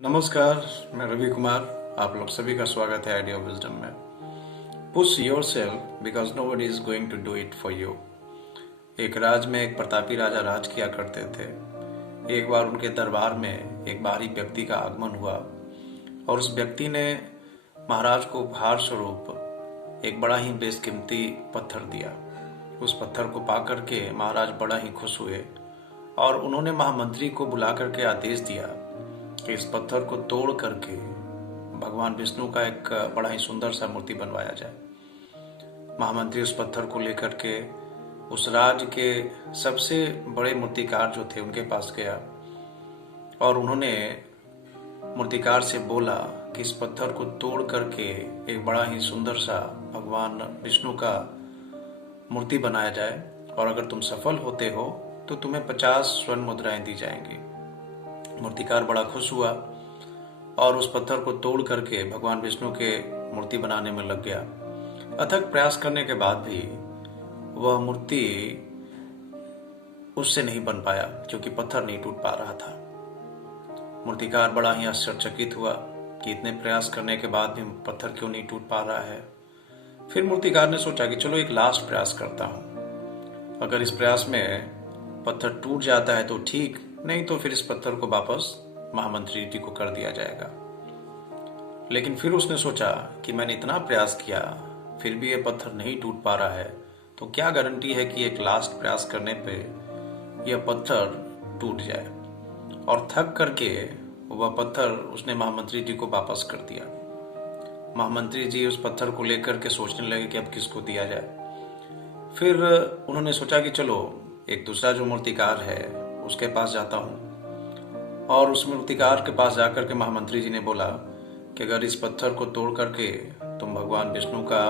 नमस्कार, मैं रवि कुमार। आप लोग सभी का स्वागत है आइडिया विजडम में। Push yourself because nobody is going to do it for you. एक राज में एक प्रतापी राजा राज किया करते थे। एक बार उनके दरबार में एक बाहरी व्यक्ति का आगमन हुआ और उस व्यक्ति ने महाराज को उपहार स्वरूप एक बड़ा ही बेशकीमती पत्थर दिया। उस पत्थर को पा करके महाराज बड़ा ही खुश हुए और उन्होंने महामंत्री को बुला करके आदेश दिया कि इस पत्थर को तोड़ करके भगवान विष्णु का एक बड़ा ही सुंदर सा मूर्ति बनवाया जाए। महामंत्री उस पत्थर को लेकर के उस राज्य के सबसे बड़े मूर्तिकार जो थे उनके पास गया और उन्होंने मूर्तिकार से बोला कि इस पत्थर को तोड़ करके एक बड़ा ही सुंदर सा भगवान विष्णु का मूर्ति बनाया जाए और अगर तुम सफल होते हो तो तुम्हें 50 स्वर्ण मुद्राएं दी जाएंगी। मूर्तिकार बड़ा खुश हुआ और उस पत्थर को तोड़ करके भगवान विष्णु के मूर्ति बनाने में लग गया। अथक प्रयास करने के बाद भी वह मूर्ति उससे नहीं बन पाया क्योंकि पत्थर नहीं टूट पा रहा था। मूर्तिकार बड़ा ही आश्चर्यचकित हुआ कि इतने प्रयास करने के बाद भी पत्थर क्यों नहीं टूट पा रहा है। फिर मूर्तिकार ने सोचा कि चलो एक लास्ट प्रयास करता हूं, अगर इस प्रयास में पत्थर टूट जाता है तो ठीक, नहीं तो फिर इस पत्थर को वापस महामंत्री जी को कर दिया जाएगा। लेकिन फिर उसने सोचा कि मैंने इतना प्रयास किया फिर भी यह पत्थर नहीं टूट पा रहा है, तो क्या गारंटी है कि एक लास्ट प्रयास करने पे यह पत्थर टूट जाए। और थक करके वह पत्थर उसने महामंत्री जी को वापस कर दिया। महामंत्री जी उस पत्थर को लेकर के सोचने लगे कि अब किसको दिया जाए। फिर उन्होंने सोचा कि चलो एक दूसरा जो मूर्तिकार है उसके पास जाता हूँ। और उस मूर्तिकार के पास जाकर के महामंत्री जी ने बोला कि अगर इस पत्थर को तोड़ करके तुम भगवान विष्णु का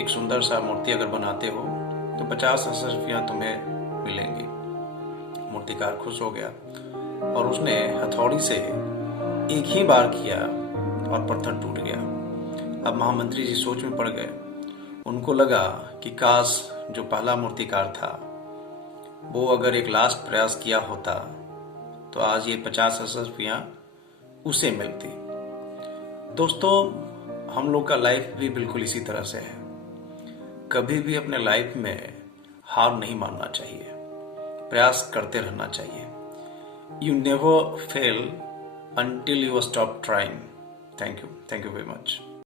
एक सुंदर सा मूर्ति अगर बनाते हो तो 50 रुपया तुम्हें मिलेंगी। मूर्तिकार खुश हो गया और उसने हथौड़ी से एक ही बार किया और पत्थर टूट गया। अब महामंत्री जी सोच में पड़ गए। उनको लगा कि काश जो पहला मूर्तिकार था वो अगर एक लास्ट प्रयास किया होता तो आज ये 50 रुपया उसे मिलती। दोस्तों, हम लोग का लाइफ भी बिल्कुल इसी तरह से है। कभी भी अपने लाइफ में हार नहीं मानना चाहिए, प्रयास करते रहना चाहिए। You never fail until you stop trying. Thank you. Thank you very much.